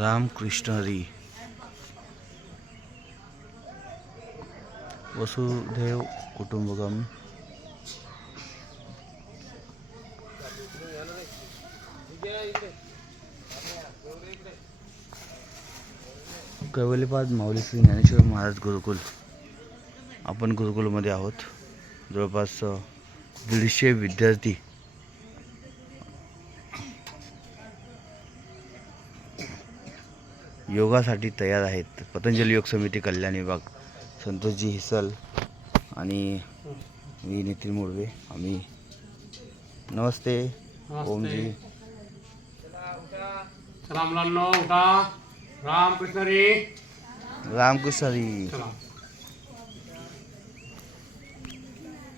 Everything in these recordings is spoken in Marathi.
रामकृष्ण हरी. वसुधैव कुटुंबकम. कैवल्यपाद माऊली श्री ज्ञानेश्वर महाराज गुरुकुल. आपण गुरुकुलमध्ये आहोत. जवळपास 150 विद्यार्थी योगासाठी तयार आहेत. पतंजली योग समिती कल्याण विभाग, संतोषजी हिसल आणि मी नितीन मोडवे. आम्ही नमस्ते. ओमजी. चला मुलांनो उठा. रामकृष्ण हरी. रामकृष्ण हरी.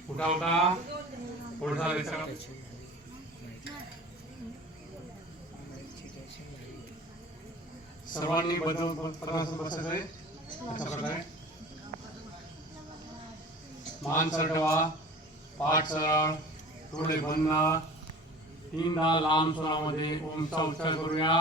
उठा उठा. पोट झालं सगळं. सर्वांनी बसायचं अशा प्रकारे. मान सरळ ठेवा, पाठ सरळ, डोळे बंद. 3दा लांब स्वरामध्ये ओमचा उच्चार करूया.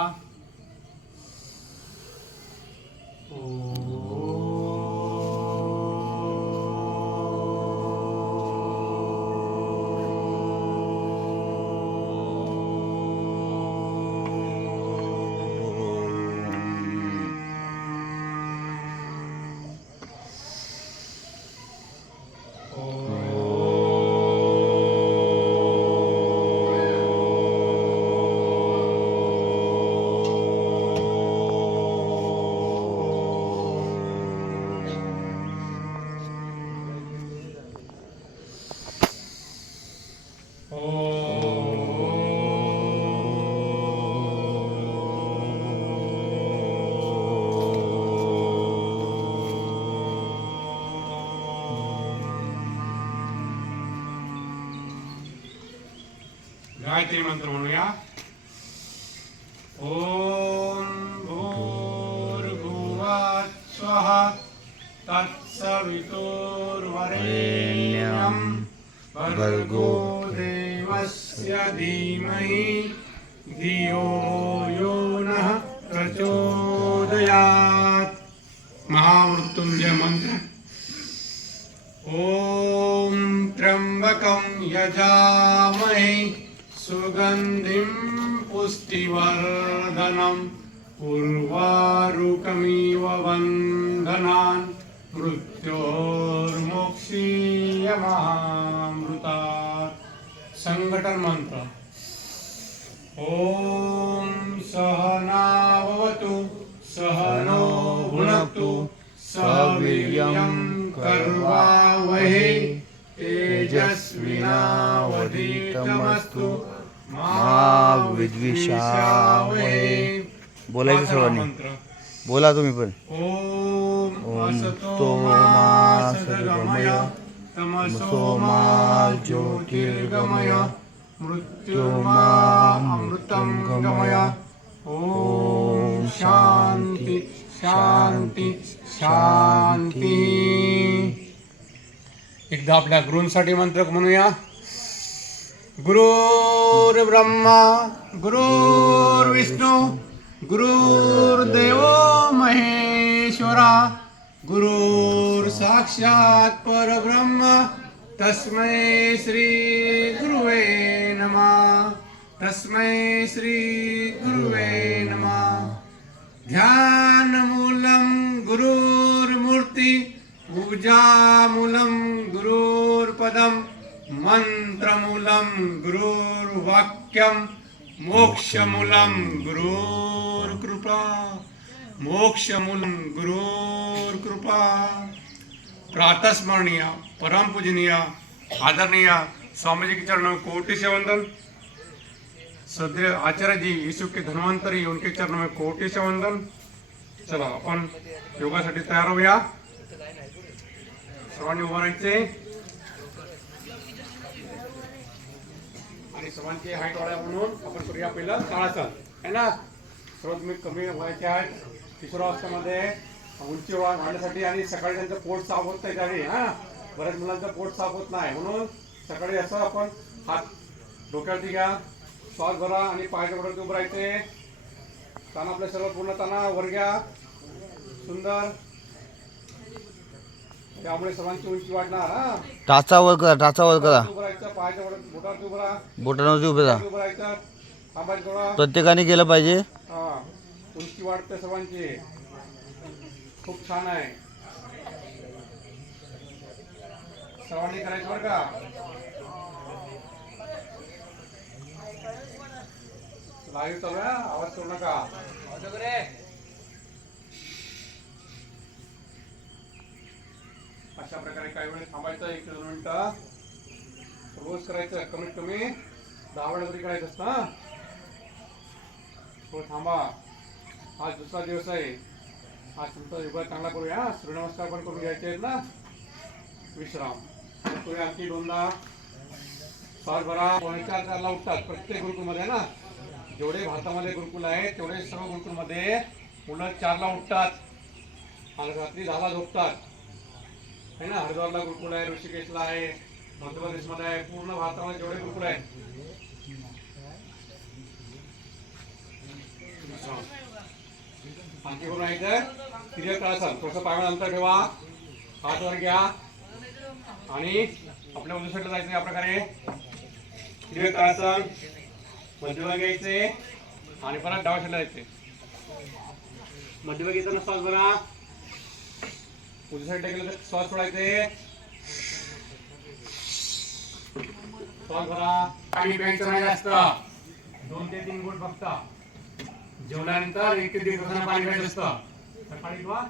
गायत्री मंत्र म्हणूया. ओम भूर्भुवः स्वः तत्सवितुर्वरेण्यं भर्गो देवस्य धीमहि धियो यो नः प्रचोदयात्. महामृत्युंजय मंत्र. ओम त्र्यंबकं यजामहे सुगंधिं पुष्टिवर्धनं उर्वारुकमिव बन्धनान् मृत्योर्मोक्षीयमामृतात्. संघटन मंत्र. ओम सहनावतु सहनो भुनक्तु सह वीर्यं कर्वावहै तेजस्विनावधीतमस्तु मा विद्विषावहै. बोलायचं सर्वांनी. बोला तुम्ही पण. ओम असतो मा सद्गमय तमसो मा ज्योतिर्गमय मृत्युर्मा अमृतं गमय. ओम शांती शांती शांती. एकदा आपल्या गुरूंसाठी मंत्र म्हणूया. गुरुर्ब्रह्मा गुरुर्विष्णू गुरुर्देव महेश्वरा गुरुर्साक्षात् परब्रह्म तस्मै श्री गुरुवे नमः. तस्मै श्री गुरुवे नमः. ध्यानमूलं गुरुर्मूर्ति पूजामूलं गुरुर्पदं मंत्रमूलं गुरुर्वाक्यं मोक्षमूलं गुरुर्कृपा. मोक्षमूलं गुरुर्कृपा. प्रातस्मरणीय परमपूजनीय आदरणीय स्वामीजी के चरणों में कोटि से वंदन. सदैव आचार्य जी यीशु के धन्वंतरी उनके चरणों में कोटि से वंदन. चला आपण योगासाठी तयार होऊया. सर्वांनी उभं राहायचे आणि सर्वांची हाईट वाढा म्हणून आपण करूया. पहिलं ताळासन आहे ना. सर्वात मी कमी व्हायचे आहेत किशोरावस्थेमध्ये उंची वाढण्यासाठी आणि सकाळी त्यांचं पोट साफ होत नाही त्यावेळी. हा बऱ्याच मुलांचं पोट साफ होत नाही म्हणून सकाळी असं आपण हात डोक्यावरती घ्या, श्वास भरा आणि पायाच्या पुढे उभं राहायचे. ताना आपल्या सर्व पूर्ण ताना वर घ्या. सुंदर. त्यामुळे सर्वांची उंची वाढणार. हा टाचा वर करा, टाचा वर करा. उभं राहायचं, पायाच्या वर बोटावरती उभं राहा. बोटांवरती उभे राहा. उभं राहायचं. थांबायचं थोडं. प्रत्येकाने केलं पाहिजे. हा उंची वाढते सर्वांची. खूप छान आहे. सर्वांनी करायचं बरं का. लाईव्ह चालू आहे, आवाज करू नका. अशा प्रकारे काही वेळ थांबायचं, 1-2 मिनिटं. रोज करायचं, कमीत कमी 10 वेळा तरी करायचं असतं. हा थोडं थांबा. आज दुसरा दिवस आहे. आज तुमचा योगा चांगला करूया. सूर्यनमस्कार पण करून घ्यायचे आहेत ना. विश्राम करूया. आणखी 2दा श्वास भरा. 4:45ला उठतात प्रत्येक गुरुकुलमध्ये ना. जेवढे भारतामध्ये गुरुकुल आहेत तेवढे सर्व गुरुकुलमध्ये मुलं 4ला उठतात आणि रात्री 10ला झोपतात. है ना. हरिद्वारला गुरुकुल आहे, ऋषिकेशला आहे, मध्य प्रदेशमध्ये आहे. पूर्ण भारतामध्ये जेवढे गुरुकुल आहेत. आणखी कोण आहे तर तिथे कळासन. थोडंसं पायावर अंतर ठेवा. हात वर घ्या आणि आपल्या उजव्या साईडला जायचं. या प्रकारे तिथे कळासन मध्यभागी घ्यायचे आणि परत डाव्या साईडला जायचे. मध्यभागी घेताना श्वास भरा. उजव्या साईडला गेलं तर श्वास सोडायचे. श्वास भरा. पाणी प्यायचं नाही जास्त. 2 ते 3 घोट फक्त. जेवल्यानंतर 1 ते 1.5 तासांना पाणी प्यायचं असतं. सकाळी किंवा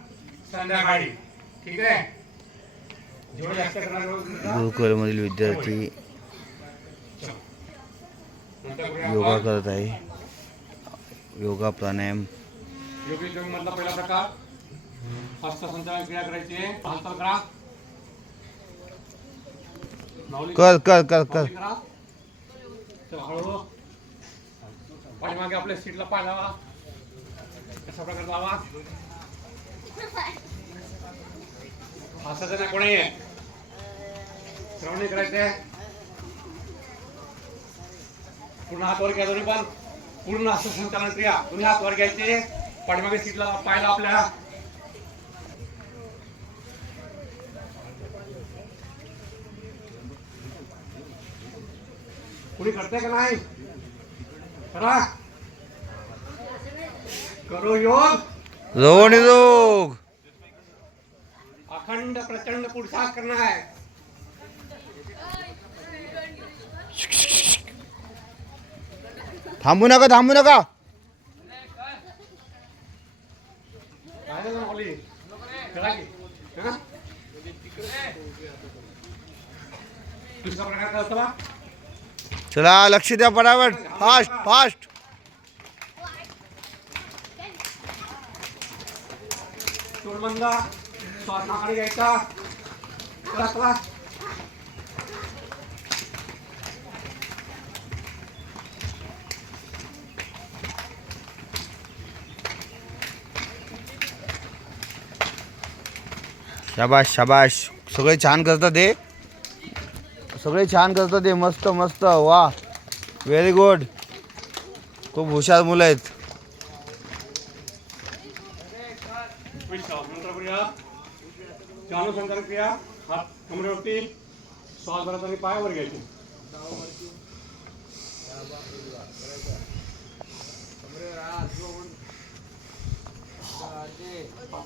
संध्याकाळी. ठीक आहे. जेवढं जास्त करणार गुरुकुलमधील विद्यार्थी योगा करत आहे. योगा प्राणायाम. योगेश योग मधला पहिला प्रकार हस्तसंचालन क्रिया करायची आहे. हालचाल करा. माऊली कर कर कर कर. माऊली करा. चला हळूहळू. पाठीमागे आपल्या सीटला पाय लावा. कशा प्रकारे लावा. हसायचं नाही कोणी. श्रवणी करायचे. पूर्ण हात वर घ्या. दोन्ही पण पूर्ण हस्तसंचालन क्रिया. दोन्ही हात वर घ्यायचे. पाठीमागे सीटला पायला आपल्या. कुणी करते का नाही. करा. करो योग. रोवणी योग. अखंड प्रचंड पुरुषार्थ करना है. थांबू नका, थांबू नका. काय झालं माऊली. करा की. हा? दुसरा प्रकार काय होता. चला लक्ष द्या पटापट. Fast fast. तोंडबंद. श्वास नाकाने घ्यायचा. चला चला. शाबाश शाबाश. सगळे छान करतात ते. सगळे छान करतात ते. मस्त मस्त. वा व्हेरी गुड. खूप हुशार मुलं आहेत. नंतर करूया चालू संचालन क्रिया. हात कमरेवरती. श्वास भरत आणि पायावर घ्यायचे.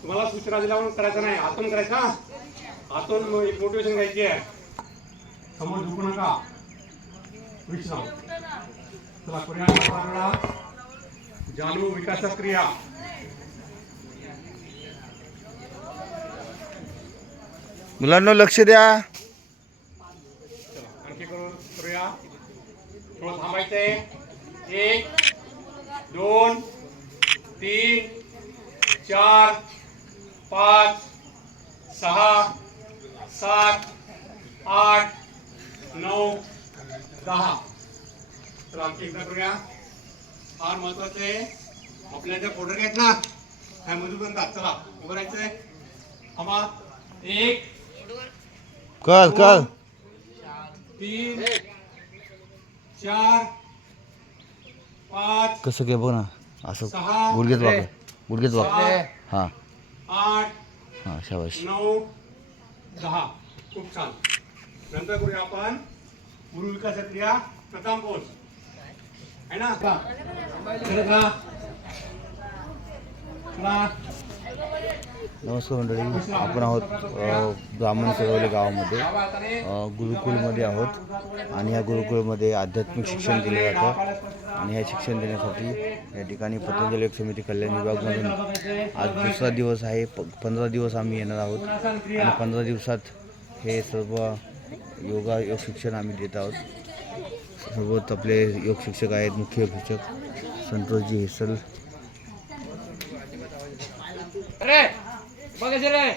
तुम्हाला सूचना दिल्यावर करायचं नाही. आतून करायचा. आतून एक मोटिवेशन घ्यायची आहे. समोर झुकू नका. विश्राम. चला करूया जाणू विकास क्रिया. मुलांना लक्ष द्या. आणखी करूया. थोडं थांबायचंय. 1 2 3 4 5 6 7 8 9 10. तर आणखी एकदा करूया. फार महत्वाचं आहे. आपल्या ज्या फोल्डर आहेत ना ह्या मधून बनतात. चला उभं राहायचंय. थांबा. 1 कर कर. 3 4 5 कसं काय बघ ना. असं सहा. गुडघेच वाग गुडघेच वाग हां 8 हां शाबाश 9 10. खूप छान. नंतर करूया आपण गुरु विकास क्रिया प्रथम पोज आहे ना का नमस्कार मंडळी, आपण आहोत ब्राह्मण सरवली गावामध्ये गुरुकुलमध्ये आहोत आणि या गुरुकुलमध्ये आध्यात्मिक शिक्षण दिलं जातं आणि हे शिक्षण देण्यासाठी या ठिकाणी पतंजली योग समिती कल्याण विभागमधून आज दुसरा दिवस आहे. 15 दिवस आम्ही येणार आहोत आणि 15 दिवसात हे सर्व योग शिक्षण आम्ही देत आहोत. सोबत आपले योग शिक्षक आहेत, मुख्य योग शिक्षक संतोषजी हिसल. अरे बघा रे